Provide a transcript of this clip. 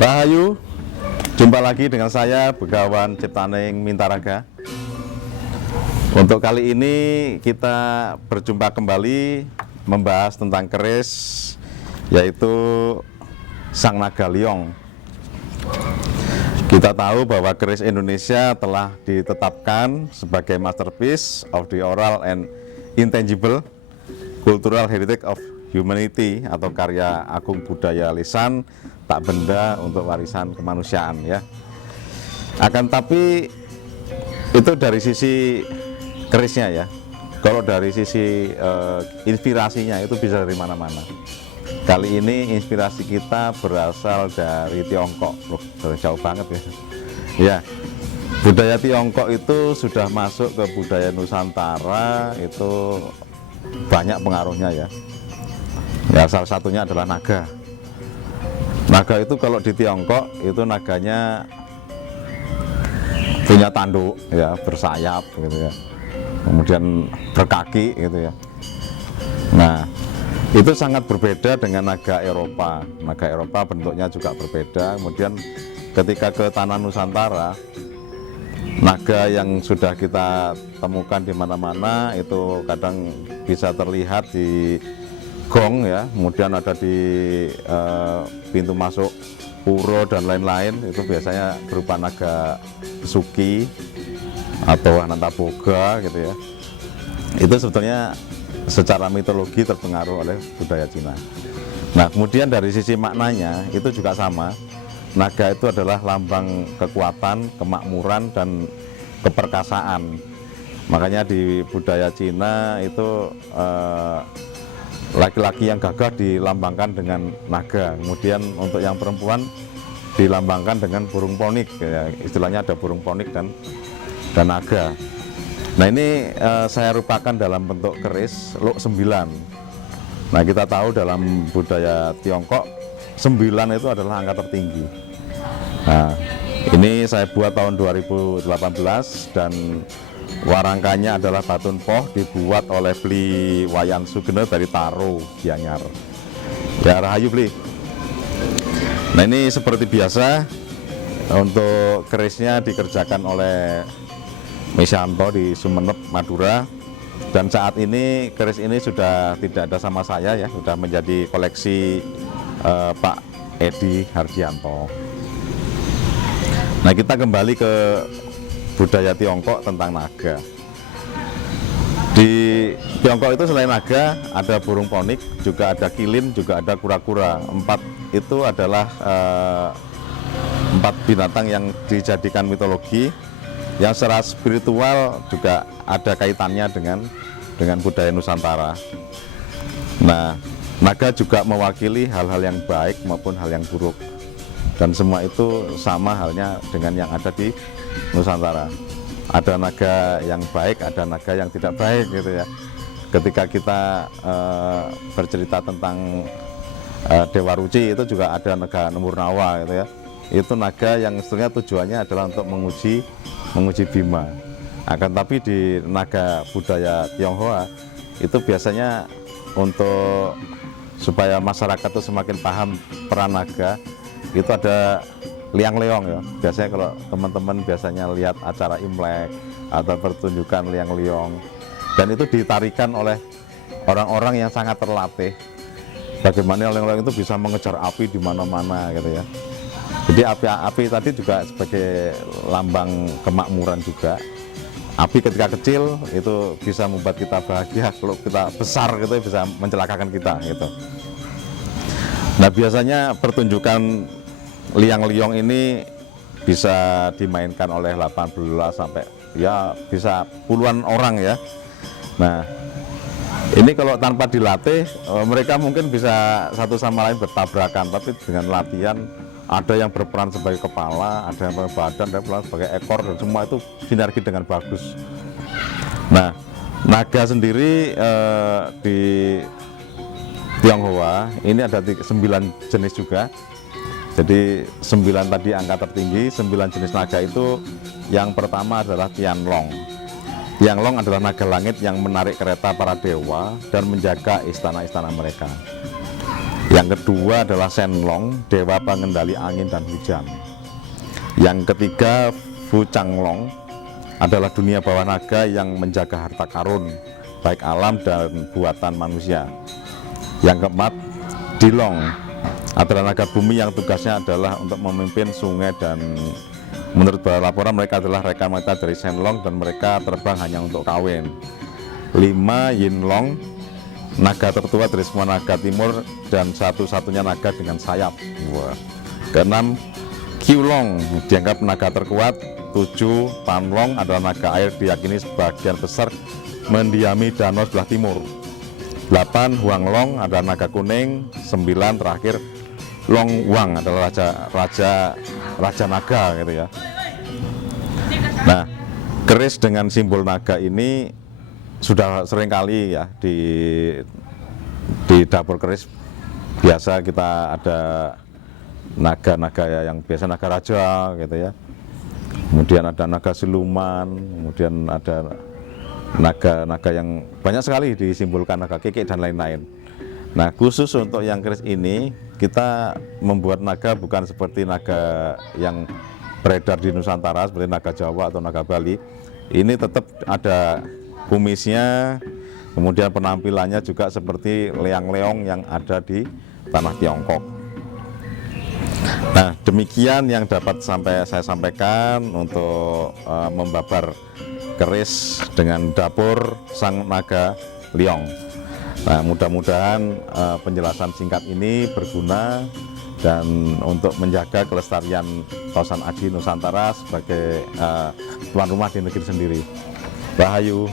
Rahayu, jumpa lagi dengan saya Begawan Ciptaning Mintaraga. Untuk kali ini kita berjumpa kembali membahas tentang keris, yaitu Sang Naga Liong. Kita tahu bahwa keris Indonesia telah ditetapkan sebagai masterpiece of the oral and intangible cultural heritage of humanity, atau karya agung budaya lisan tak benda untuk warisan kemanusiaan, ya. Akan tapi itu dari sisi kerisnya, ya. Kalau dari sisi inspirasinya itu bisa dari mana-mana. Kali ini inspirasi kita berasal dari Tiongkok. Loh, jauh banget ya. Ya, budaya Tiongkok itu sudah masuk ke budaya Nusantara, itu banyak pengaruhnya, ya. Ya, salah satunya adalah naga. Naga itu kalau di Tiongkok itu naganya punya tanduk, ya, bersayap gitu ya. Kemudian berkaki gitu ya. Nah, itu sangat berbeda dengan naga Eropa. Naga Eropa bentuknya juga berbeda. Kemudian ketika ke tanah Nusantara, naga yang sudah kita temukan di mana-mana itu kadang bisa terlihat di gong, ya, kemudian ada di pintu masuk pura dan lain-lain. Itu biasanya berupa naga Besuki atau Anantaboga gitu ya. Itu sebetulnya secara mitologi terpengaruh oleh budaya Cina. Nah, kemudian dari sisi maknanya itu juga sama. Naga itu adalah lambang kekuatan, kemakmuran, dan keperkasaan. Makanya di budaya Cina itu laki-laki yang gagah dilambangkan dengan naga. Kemudian untuk yang perempuan dilambangkan dengan burung ponik, ya, istilahnya ada burung ponik dan naga. Nah, ini saya rupakan dalam bentuk keris luk 9. Nah, kita tahu dalam budaya Tiongkok 9 itu adalah angka tertinggi. Nah, ini saya buat tahun 2018 dan warangkanya adalah batun poh, dibuat oleh Bli Wayan Sugene dari Taro, Gianyar. Ya, rahayu Bli. Nah, ini seperti biasa untuk kerisnya dikerjakan oleh Mesyanto di Sumeneb, Madura. Dan saat ini keris ini sudah tidak ada sama saya, ya, sudah menjadi koleksi Pak Edi Hardianto. Nah, kita kembali ke budaya Tiongkok tentang naga. Di Tiongkok itu selain naga ada burung ponik, juga ada kilin, juga ada kura-kura. 4 itu adalah 4 binatang yang dijadikan mitologi, yang secara spiritual juga ada kaitannya dengan budaya Nusantara. Nah, naga juga mewakili hal-hal yang baik maupun hal yang buruk, dan semua itu sama halnya dengan yang ada di Nusantara. Ada naga yang baik, ada naga yang tidak baik gitu ya. Ketika kita bercerita tentang Dewa Ruci, itu juga ada naga Nemurnawa gitu ya. Itu naga yang sebenarnya tujuannya adalah untuk menguji Bima. Akan tapi di naga budaya Tionghoa itu biasanya untuk supaya masyarakat itu semakin paham peran naga, itu ada liang leong, ya. Biasanya kalau teman-teman biasanya lihat acara Imlek atau pertunjukan liang leong, dan itu ditarikan oleh orang-orang yang sangat terlatih. Bagaimana liang leong itu bisa mengejar api di mana-mana gitu ya. Jadi api tadi juga sebagai lambang kemakmuran juga. Api ketika kecil itu bisa membuat kita bahagia, kalau kita besar gitu bisa mencelakakan kita gitu. Nah, biasanya pertunjukan liang liong ini bisa dimainkan oleh 18 sampai ya bisa puluhan orang, ya. Nah, ini kalau tanpa dilatih mereka mungkin bisa satu sama lain bertabrakan, tapi dengan latihan ada yang berperan sebagai kepala, ada yang sebagai badan, ada yang berperan sebagai ekor, dan semua itu sinergi dengan bagus. Nah, naga sendiri di Tionghoa ini ada 9 jenis juga. Jadi 9 tadi angka tertinggi. 9 jenis naga itu, yang pertama adalah Tianlong. Tianlong adalah naga langit yang menarik kereta para dewa dan menjaga istana-istana mereka. Yang kedua adalah Shenlong, dewa pengendali angin dan hujan. Yang ketiga Fuchanglong, adalah dunia bawah naga yang menjaga harta karun, baik alam dan buatan manusia. Yang keempat Dilong, adalah naga bumi yang tugasnya adalah untuk memimpin sungai, dan menurut laporan mereka adalah rekan mereka dari Shenlong dan mereka terbang hanya untuk kawin. 5 Yinlong, naga tertua dari semua naga timur dan satu-satunya naga dengan sayap. Wah. Ke-6 Qlong, dianggap naga terkuat. 7 Panlong, adalah naga air, diyakini sebagian besar mendiami danau sebelah timur. 8 Huanglong, adalah naga kuning. 9 terakhir Long Wang, adalah raja naga gitu ya. Nah, keris dengan simbol naga ini sudah sering kali ya di dapur keris. Biasa kita ada naga-naga yang biasa naga raja gitu ya. Kemudian ada naga siluman, kemudian ada naga-naga yang banyak sekali disimbolkan, naga kekek dan lain-lain. Nah, khusus untuk yang keris ini kita membuat naga bukan seperti naga yang beredar di Nusantara seperti naga Jawa atau naga Bali. Ini tetap ada kumisnya, kemudian penampilannya juga seperti leang-leong yang ada di tanah Tiongkok. Nah, demikian yang dapat saya sampaikan untuk membabar keris dengan dapur Sang Naga Liong. Nah, mudah-mudahan penjelasan singkat ini berguna dan untuk menjaga kelestarian kawasan Adi Nusantara sebagai tuan rumah di negeri sendiri. Rahayu.